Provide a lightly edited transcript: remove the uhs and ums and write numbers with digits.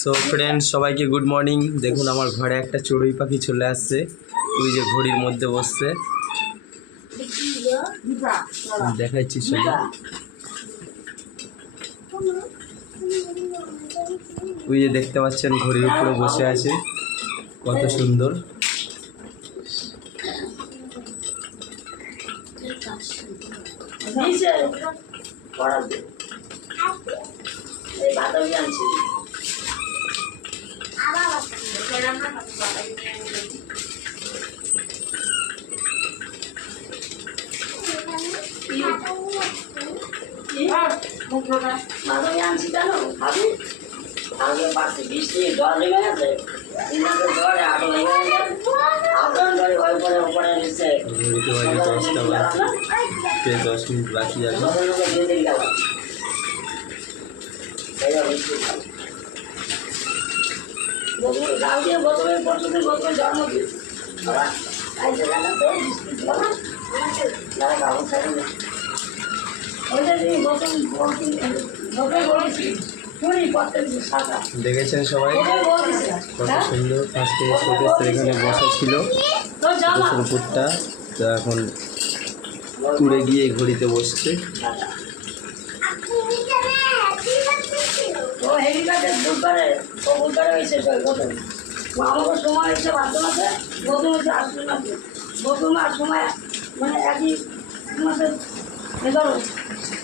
So friends, সবাইকে good morning. দেখুন আমার ঘরে একটা চড়ুই পাখি চলে আসছে। ওই যে ঘড়ির মধ্যে বসছে, দেখাচ্ছি সবাই। ওই যে দেখতে পাচ্ছেন ঘড়ির উপরে বসে আছে, কত সুন্দর। ঘড়িতে 10 মিনিট বাকি আছে। দেখেছেন সবাই কত সুন্দর। ফার্স্টে শোকেসের এখানে বসা ছিল পুকুরটা, তো এখন উড়ে গিয়ে ঘড়িতে বসছে। আমাকে সময় এসে বাধ্য আছে, প্রথম হচ্ছে আসলে না, প্রথম আর সময় মানে একই মাসে